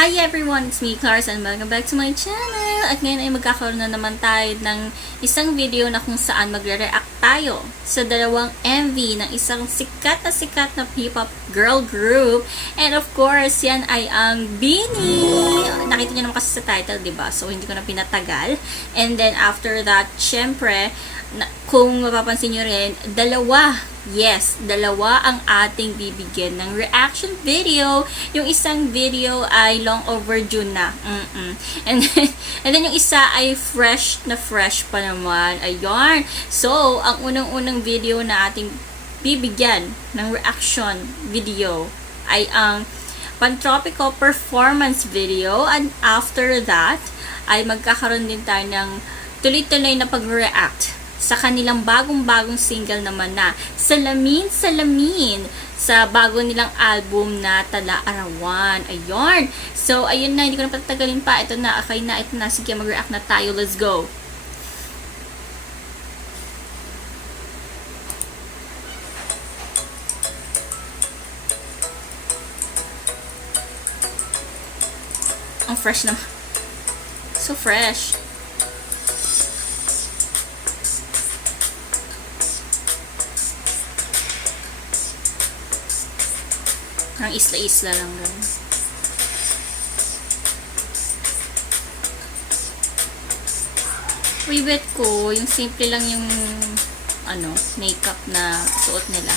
Hi everyone! It's me, Clars, and welcome back to my channel! At ngayon ay magkakaroon na naman tayo ng isang video na kung saan magre-react tayo sa dalawang MV ng isang sikat na P-pop girl group. And of course, yan ay ang BINI! Nakita niyo naman kasi sa title, diba? So, hindi ko na pinatagal. And then, after that, syempre, kung mapapansin nyo rin, dalawa ang ating bibigyan ng reaction video. Yung isang video ay long overdue na. And then yung isa ay fresh pa naman. Ayun. So, ang unang-unang video na ating bibigyan ng reaction video ay ang Pantropico performance video. And after that, ay magkakaroon din tayo ng tuloy-tuloy na pag-react sa kanilang bagong single naman na Salamin sa bago nilang album na Tala Arawan. Ayun. So, ayun na. Hindi ko na patatagalin pa. Ito na. Okay na. Ito na. Sige, mag-react na tayo. Let's go. Ang fresh naman. So fresh. Parang isla-isla lang ganun. Favorite ko, yung simple lang yung makeup na suot nila.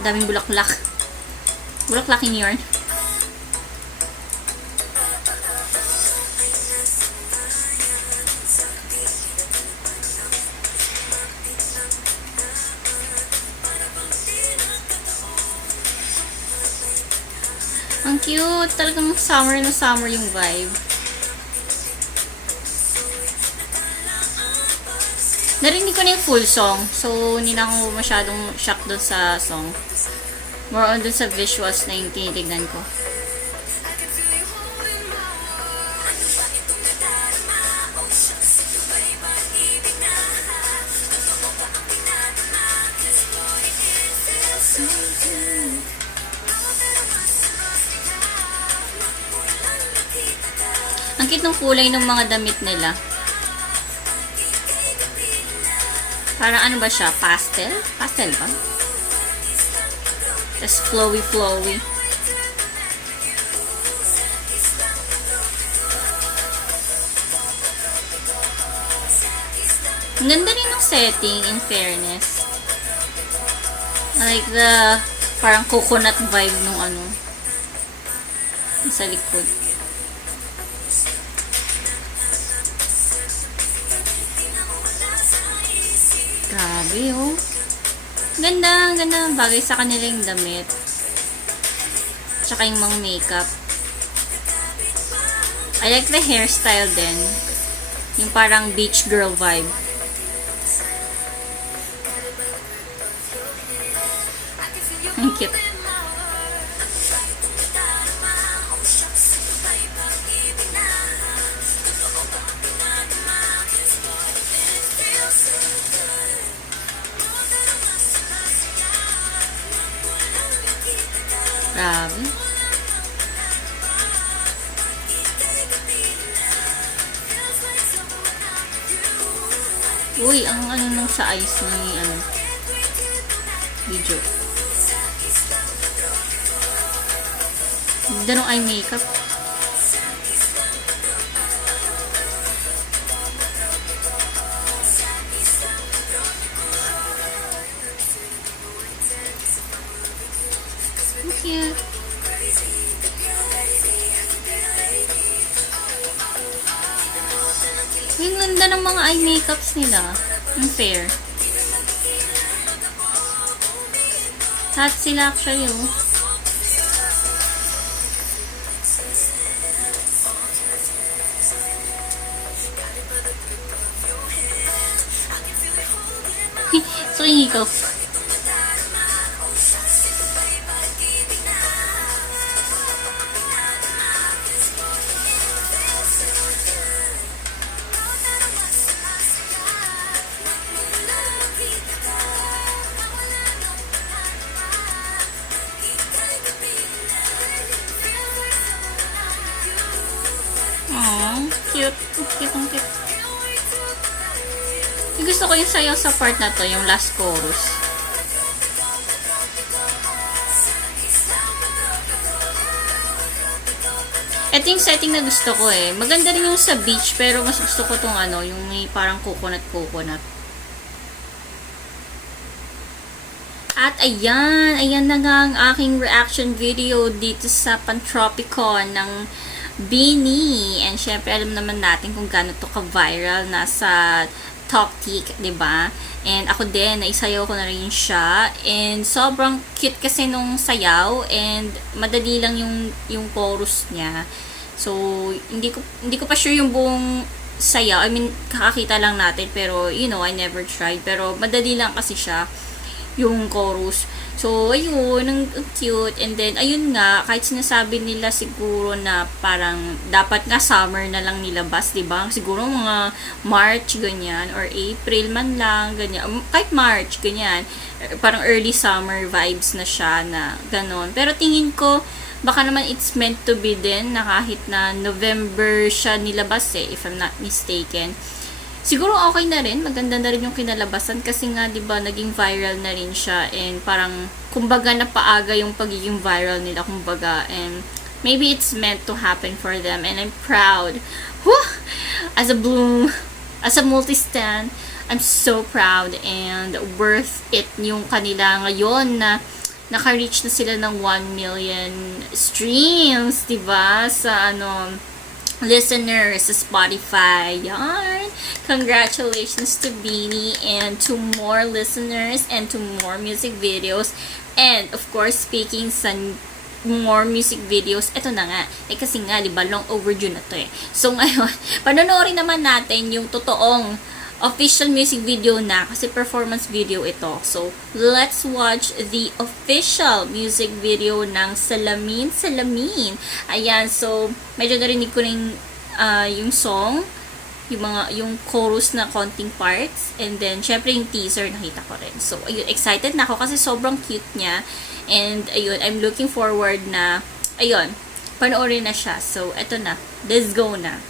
Daming bulaklak. Bulaklakin yarn. Ang cute. Talagang summer na summer yung vibe. Narinig ko na yung full song. So, hindi na ako masyadong shock dun sa song. More on dun sa visuals na yung tinitignan ko. Ang cute ng kulay ng mga damit nila. Parang ano ba siya? Pastel? Pastel ba? Tapos flowy. Ang ganda rin ng setting, in fairness. I like the parang coconut vibe nung sa likod. Grabe, oh. Ganda bagay sa kanila yung damit. Tsaka yung mga makeup. I like the hairstyle din. Yung parang beach girl vibe. Ang cute. Grabe. Uy, ang nung sa eyes ni video. Ganda nung eye makeup. Cute. Yung ganda ng mga eye makeups nila. Ang fair. Lahat sila actually, oh. So, hikaw. cute. Ang cute, ang cute. Gusto ko yung sayaw sa part na to, yung last chorus. Ito yung setting na gusto ko eh. Maganda rin yung sa beach, pero mas gusto ko tong ano, yung may parang coconut. At ayan na nga ang aking reaction video dito sa Pantropicon ng Beanie. And syempre, alam naman natin kung gaano to ka-viral. Nasa top tick, 'di ba? And ako din, naisayaw ko na rin siya. And sobrang cute kasi nung sayaw. And madali lang yung chorus niya. So, hindi ko pa sure yung buong sayaw. I mean, kakakita lang natin. Pero, you know, I never tried. Pero, madali lang kasi siya yung chorus. So, ayun, ang cute. And then, ayun nga, kahit sinasabi nila siguro na parang dapat nga summer na lang nilabas, diba? Siguro mga March, ganyan, or April man lang, ganyan. Kahit March, ganyan. Parang early summer vibes na siya na ganon. Pero tingin ko, baka naman it's meant to be din na kahit na November siya nilabas eh, if I'm not mistaken. Siguro okay na rin, maganda na rin yung kinalabasan kasi nga 'di ba naging viral na rin siya and parang kumbaga napaaga yung pagiging viral nila kumbaga and maybe it's meant to happen for them and I'm proud. Whew! As a multi-stan, I'm so proud and worth it yung kanila ngayon na naka-reach na sila ng 1 million streams, 'di ba? Sa listeners sa Spotify. Yarn! Congratulations to Beanie and to more listeners and to more music videos. And, of course, speaking sa more music videos, eto na nga. Kasi nga, diba, long overdue na to eh. So, ngayon, panonoorin naman natin yung totoong official music video na kasi performance video ito. So, let's watch the official music video ng Salamin Salamin. Ayan, so medyo narinig ko rin yung song, yung chorus na konting parts, and then syempre yung teaser nakita ko rin. So, ayun, excited na ako kasi sobrang cute niya. And ayun, I'm looking forward na ayun, panoorin na siya. So, eto na. Let's go na.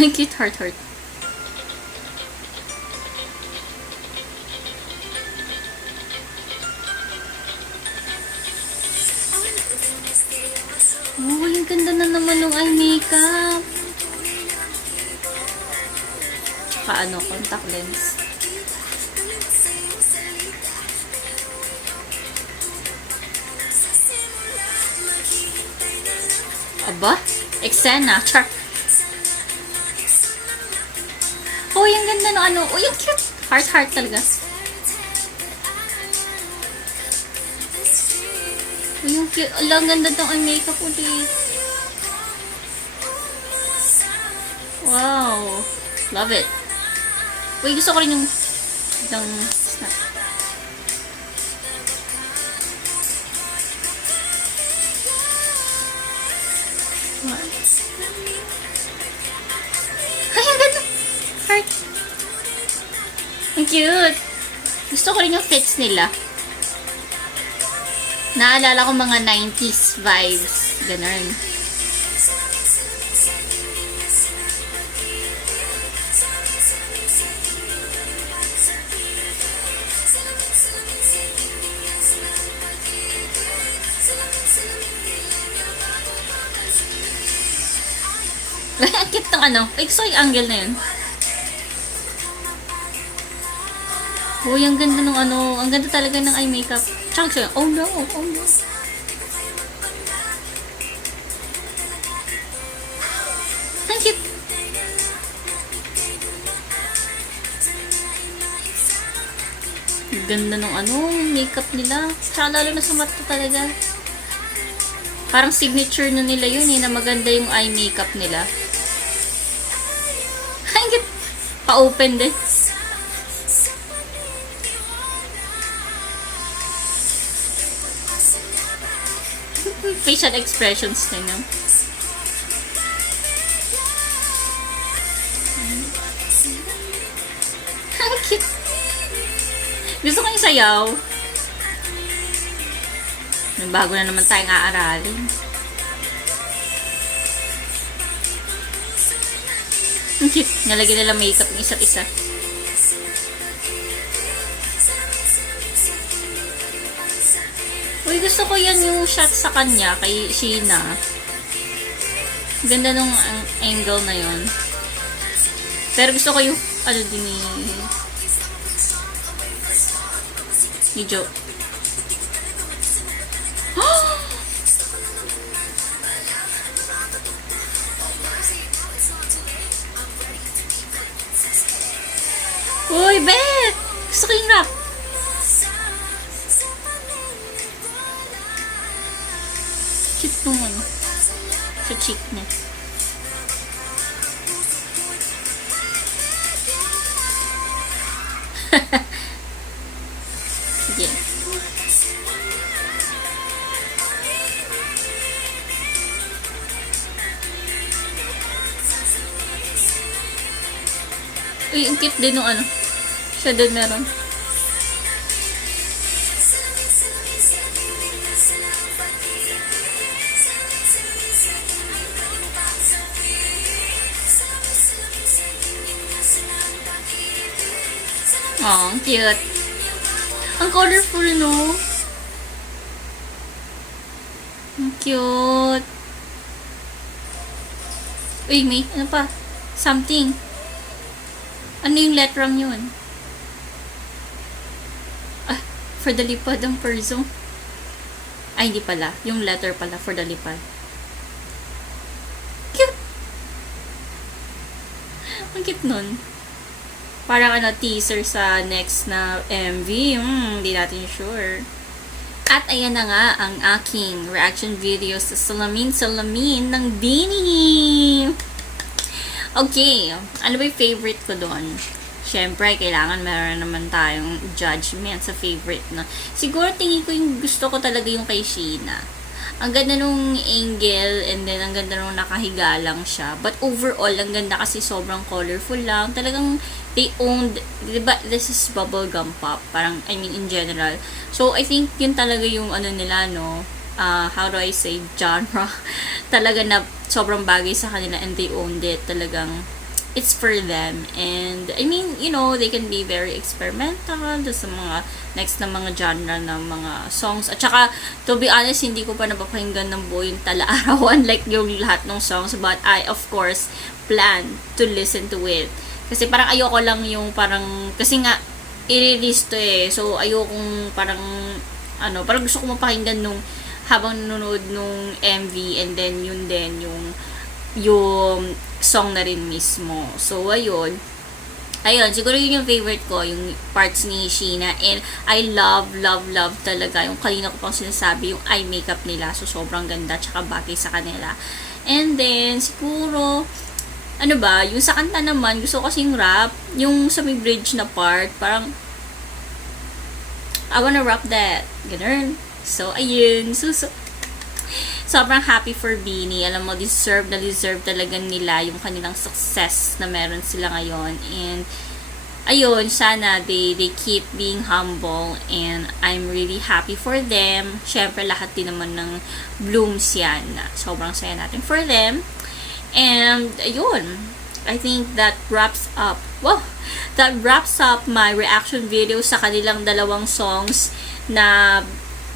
Cute heart. Oh, yung ganda na naman ng eye makeup. Tsaka contact lens. Aba, eksena, char. Oh, yung ganda no oh, yung cute. Heart talaga. Oh, yung cute. Ang ganda ng eye makeup ulit. Wow. Love it. Uy, gusto ko rin yung snap. Ay, ang ganda. Heart. Ang cute. Gusto ko rin yung fits nila. Naalala ko mga 90s vibes. Ganun. Ang cute ng ay gusto ko yung angle na yun. Uy, ang ganda ng ang ganda talaga ng eye makeup. Tsaka siya, oh no. Ang cute. Ganda ng makeup nila. Tsaka lalo na sa mata talaga. Parang signature na nila yun na maganda yung eye makeup nila. Ang cute. Pa-open din. Facial expressions na yun. Ang cute. Gusto ko yung sayaw. May bago na naman tayong aaralin. Ang cute. Nalagyan nila makeup ng isa't isa. Uy, gusto ko yan yung shot sa kanya, kay Sheena. Ganda nung angle na yon. Pero gusto ko yung, ano din ni Joe. Uy, Bet! Gusto ko yung rap. Cute nung ano. Sa cheek niya. Sige. Uy, ang cute din nung ano. Siya din meron. Oh, ang cute. Ang colorful, no? Ang cute. Uy, may ano pa? Something. Ano yung letterang yun? Ah, for the lipad ang perso. Ay, hindi pala. Yung letter pala, for the lipad. Cute! Ang cute nun. Parang ano, teaser sa next na MV. Hindi natin sure. At ayan na nga ang aking reaction video sa Salamin ng BINI. Okay, ano ba yung favorite ko doon? Siyempre, kailangan meron naman tayong judgment sa favorite na. Siguro tingin ko yung gusto ko talaga yung kay Sheena. Ang ganda nung angle and then ang ganda nung nakahiga lang siya. But overall, ang ganda kasi sobrang colorful lang. Talagang they owned, diba, this is bubblegum pop. Parang, I mean, in general. So, I think yun talaga yung ano nila, no? How do I say, genre. Talaga na sobrang bagay sa kanila and they owned it. Talagang, it's for them. And, I mean, you know, they can be very experimental sa mga next na mga genre ng mga songs. At saka, to be honest, hindi ko pa napapakinggan ng buo yung Tala-Arawan like yung lahat ng songs. But I, of course, plan to listen to it. Kasi parang ayoko lang yung parang, kasi nga, i-release to eh. So, ayokong parang, ano, parang gusto ko mapakinggan nung habang nanonood nung MV and then yun din yung song na rin mismo. So, ayun, siguro yun yung favorite ko, yung parts ni Sheena. And I love talaga yung kanina ko pang sinasabi, yung eye makeup nila. So, sobrang ganda, tsaka bagay sa kanila. And then, siguro, ano ba, yung sa kanta naman, gusto ko kasing rap, yung sa may bridge na part, parang, I wanna rap that. Ganun. So, ayun. So, sobrang happy for BINI. Alam mo, deserve talaga nila yung kanilang success na meron sila ngayon. And, ayun, sana they keep being humble and I'm really happy for them. Syempre, lahat din naman ng blooms yan na sobrang saya natin for them. And, ayun, I think that wraps up my reaction video sa kanilang dalawang songs na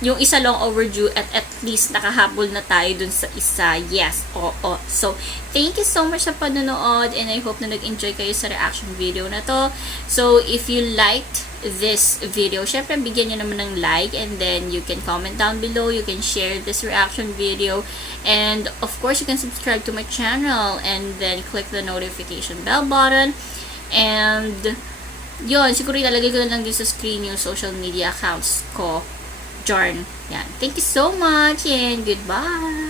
yung isa long overdue at least nakahabol na tayo dun sa isa. Yes, oo. So, thank you so much sa panonood and I hope na nag-enjoy kayo sa reaction video na to. So, if you liked this video, syempre bigyan nyo naman ng like and then you can comment down below. You can share this reaction video and of course, you can subscribe to my channel and then click the notification bell button. And, yun, siguro ilalagay ko na lang din sa screen yung social media accounts ko. Jorn. Yan. Thank you so much and goodbye!